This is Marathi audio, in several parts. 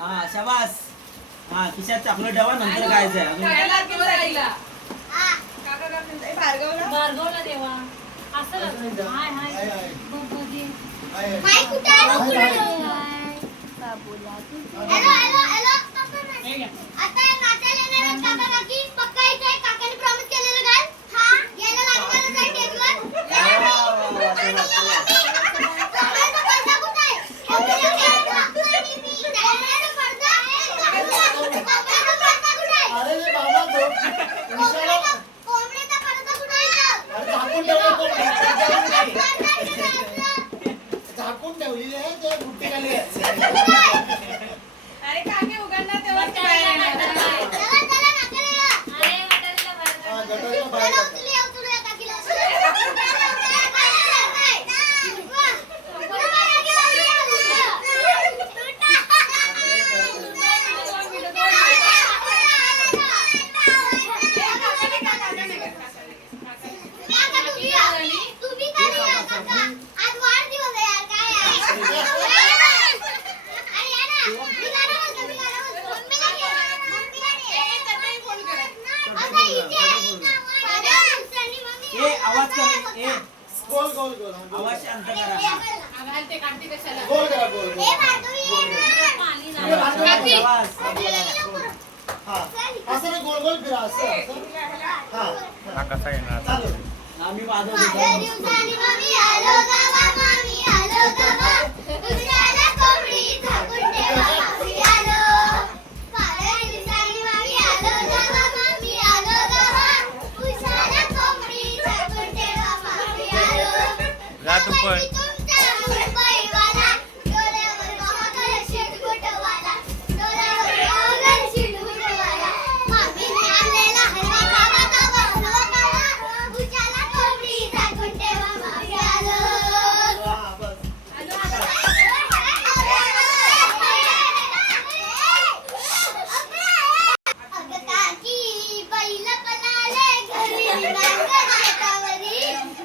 हा शाबास. हा खिशात चॉकलेट ठेवा नंतर खायचंय अजून. भार्गवला देवा असं लागतं. हाय हाय बबूजी माई कुठे आहे? बाबूला हॅलो हॅलो हॅलो. आता नाचायला येणार काका काकी पक्का इथे काकाने प्रॉमिस केलेलं घाल. हा यायला लागणार नाही टेबलवर. कमरेचा पडदा कुठे आहे? कमरेचा पडदा कुठे आहे? अरे रे बाबा विशाला कोंबड्याचा पडदा कुठे आहे? अरे झाकून ठेवली झाकून ठेवलेली आहे ते बुट्टी खाली आहे. अरे काके उघडणार तेव्हा चला चला नाकाला या. अरे हॉटेलला भार्गव हा, गटारीला बाहेर चला टाक. उचलूया उचलूया काकीला. तुम्ही काय काका आज वाढदिवस आहे यार काय आहे? अरे या ना मी गाणं बोलतो मम्मीला घे फोन करा. आता इथे ए आवाज कमी. ए गोल गोल गोल हा, गोल आवाज करा. शांत करा. आम्हाला ते काढते कशाला गोल करा गोल गोल. हे भार्गवी ये ना. पाणी अरे झालं. भार्गवी. शाबास. हा असं नाही गोल गोल फिरा असं असं. हा कसा येणार चालू. आम्ही वाजवतो. माझ्या दिवसांनी मामी आलो गावा मामी आलो गावा उशाला कोंबडी झाकून ठेवा मामी आलो. माझ्या दिवसांनी मामी आलो गावा मामी आलो गावा उशाला कोंबडी झाकून ठेवा मामी आलो. जा तू पण. तुमचा मुंबईवाला डोळ्यावर महागल शिटकुटवाला डोळ्यावर महागल शिटकुटवाला मामीने आणलेला हलवा खावा खावा हलवा खावा उशाला कोंबडी झाकून ठेवा मामी आलो. हा बस. अगं काकी बैल पळाले घरी नांगर शेतावरी.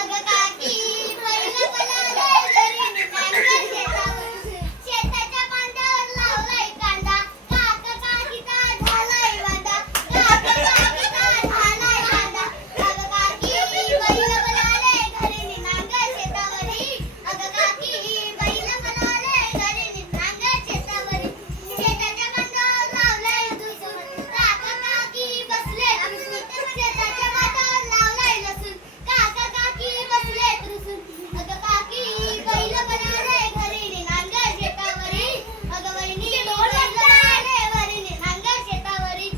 अगं काकी बैल पळाले घरी नांगर शेतावरी. शेताच्या बांधावर लावलाय कांदा काका काकीचा झालाय वांदा. काका काकीचा झालाय वांदा. अगं काकी बैल पळाले घरी नांगर शेतावरी. अगं काकी बैल पळाले घरी नांगर शेतावरी. शेताच्या बांधावर लावलाय लसूण काका काकी बसले रुसून. शेताच्या बांधावर लावलाय लसूण काका काकी बसले रुसून. अगं काकी बैल पळाले घरी नांगर शेतावरी. अगं वहिनी बैल पळाले घरी नांगर शेतावरी.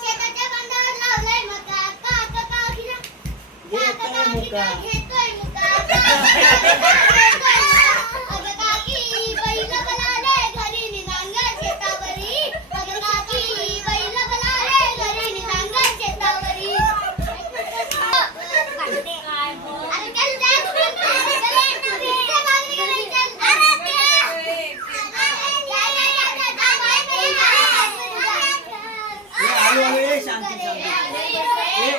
शेताच्या बांधावर लावलाय मका काका काकीला काका काकीला घेतोय मुका. अगं काकी बैल पळाले घरी नांगर शेतावरी. अगं काकी बैल पळाले घरी नांगर शेतावरी. काय बोल. अरे चल ए आलो आलो. ए शांती शांती. ए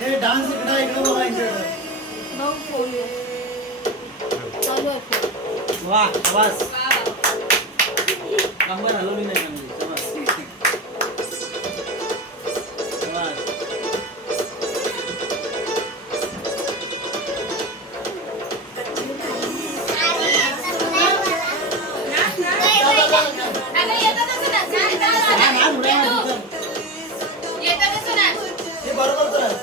हे डान्स इकडे बघा इकडे. वा शाबास. कंबर हलवली नाही म्हणजे. शाबास. शाबास. अगं येतातच ना हा, ना, उड्या मार. येतातच ना हे बरोबर तर आहे.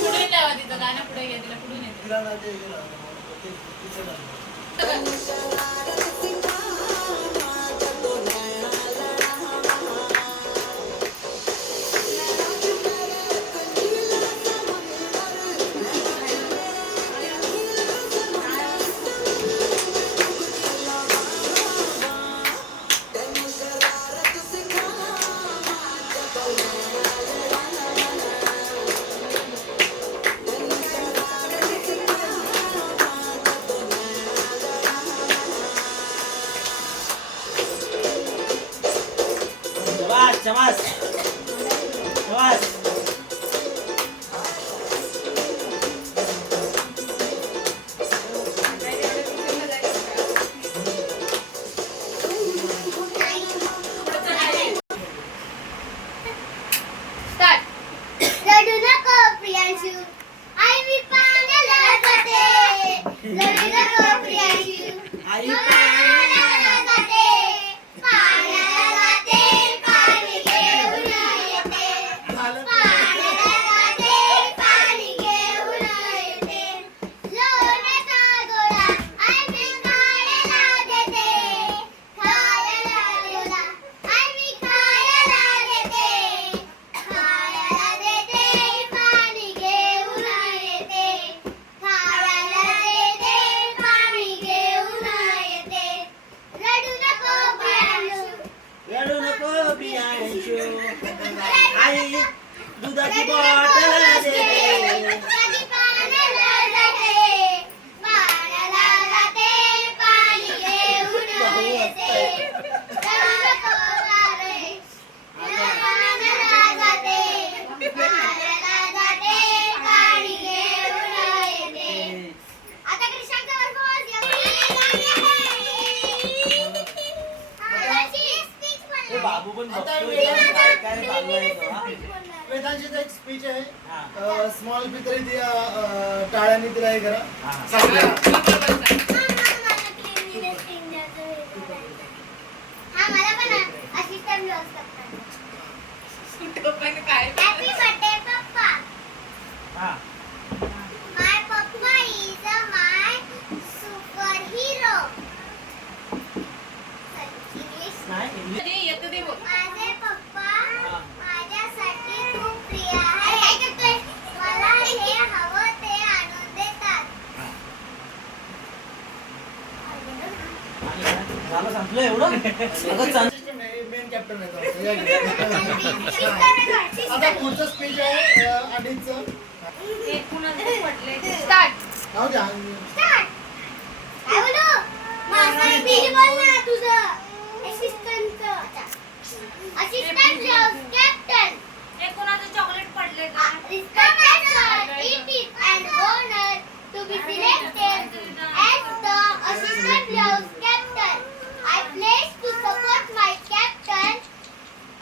पुढे लावा तिथं गाणं पुढे घ्या तिला पुढून येते तिला ना ते तिचं ना. शबास शबास. रडू नको प्रियांशू आई मी पाण्याला जाते रडू नको प्रियांशू आई पाण्याला जाते पाण्याला जाते पाणी घेऊन येते पाण्याला जाते पाणी घेऊन येते लोण्याचा गोळा आई मी खायला देते खायला गोळा आई मी खायला देते खायला देते पाणी घेऊन येते खायला देते पाणी घेऊन येते रडू नको प्रियांशू रडू नको प्रियांशू आई दुधाची बॉटल देते. कधी पाण्याला जाते पाण्याला जाते पाणी घेऊन येते रडू नको रे पाण्याला जाते पाण्याला जाते पाणी घेऊन येते. आता कृष्णांचा परफॉर्मन्स हे बाबू पण आता बघतोय वेदांत- काय काय चालू आहे तो, हा? वेदांशीचा एक स्पीच आहे हा. स्मॉल बी तरी ती टाळ्यांनी तिला हे करा हा. सांगा. हा मला पण असिस्टंट लॉस करतात काय हॅपी बर्थडे पप्पा हा. माय पप्पा is my super hero English नाही इंग्लिश. येतं ते बोल. माझे पप्पा माझ्यासाठी खूप प्रिय आहे काय करतोय मला हे हवं ते आणून देतात आणि काय? झालं संपलं एवढं अगं चाल- मेन कॅप्टन आहे तो. या घे. आता पुढचं स्पीच आहे अडीचचं राहू द्या स्टार्ट काय बोलू माझा बिल बोल ना तुझं असिस्टंट कॅप्टन चॉकलेट पडले Respected sir, it is an honor to be selected as the assistant house captain. I pledge to support my captain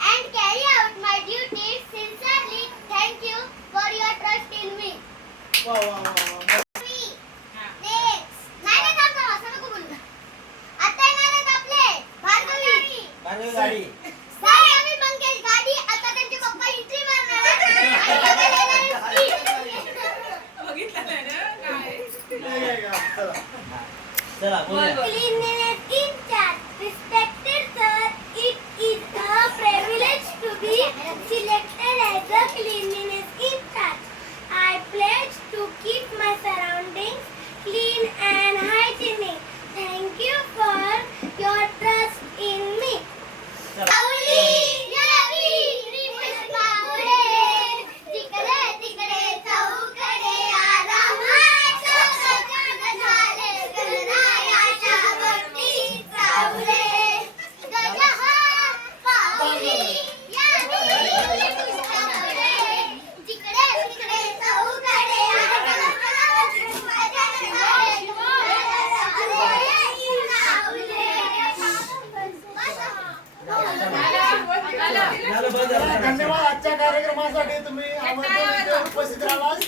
and carry out my duties sincerely. Thank you for your trust in me. वा वा वा वा. Next. नाही थांब असं नको बोलू. आता येणार आहेत आपले भार्गवी. भार्गवी गाडी. भार्गवी मंगेश गाडी. आता त्यांचे पप्पा एंट्री मारणार आहेत. आणि आता येणार आहे speech. बघितलं ना काय? या, या, या. चला. चला बोलूया. Cleanliness in charge. Respected sir, it is a privilege to be selected as a cleanliness in charge. I pledge to keep my surroundings clean and hygienic. Thank you for your trust in me. चला. पाऊली यावी पुष्पामुळे तिकडे तिकडे चौकडे आला माझं गगन झाले गगनायाच्या वरती चावले गजा हा पाऊली यावी पुष्पामुळे तिकडे तिकडे चौकडे आला झालं बस झालं. धन्यवाद आजच्या कार्यक्रमासाठी तुम्ही आमंत्रण इथे उपस्थित राहाल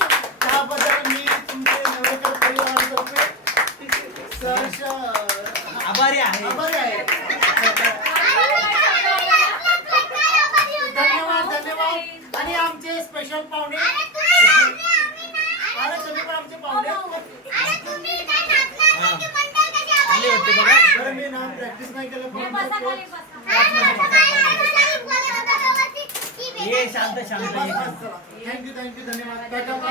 त्याबद्दल मी तुमचे नवेकर परिवारातर्फे सहर्ष आभारी आहे. आभारी आहे. धन्यवाद धन्यवाद आणि आमचे स्पेशल पाहुणे अरे तुम्ही पण आमचे पाहुणे आले होते बघा. बरं मी ना प्रॅक्टिस नाही केलं पण बसा आमचा खाली coach- बसा ये शांत शांत ये शांत. थँक्यू धन्यवाद पॅकअप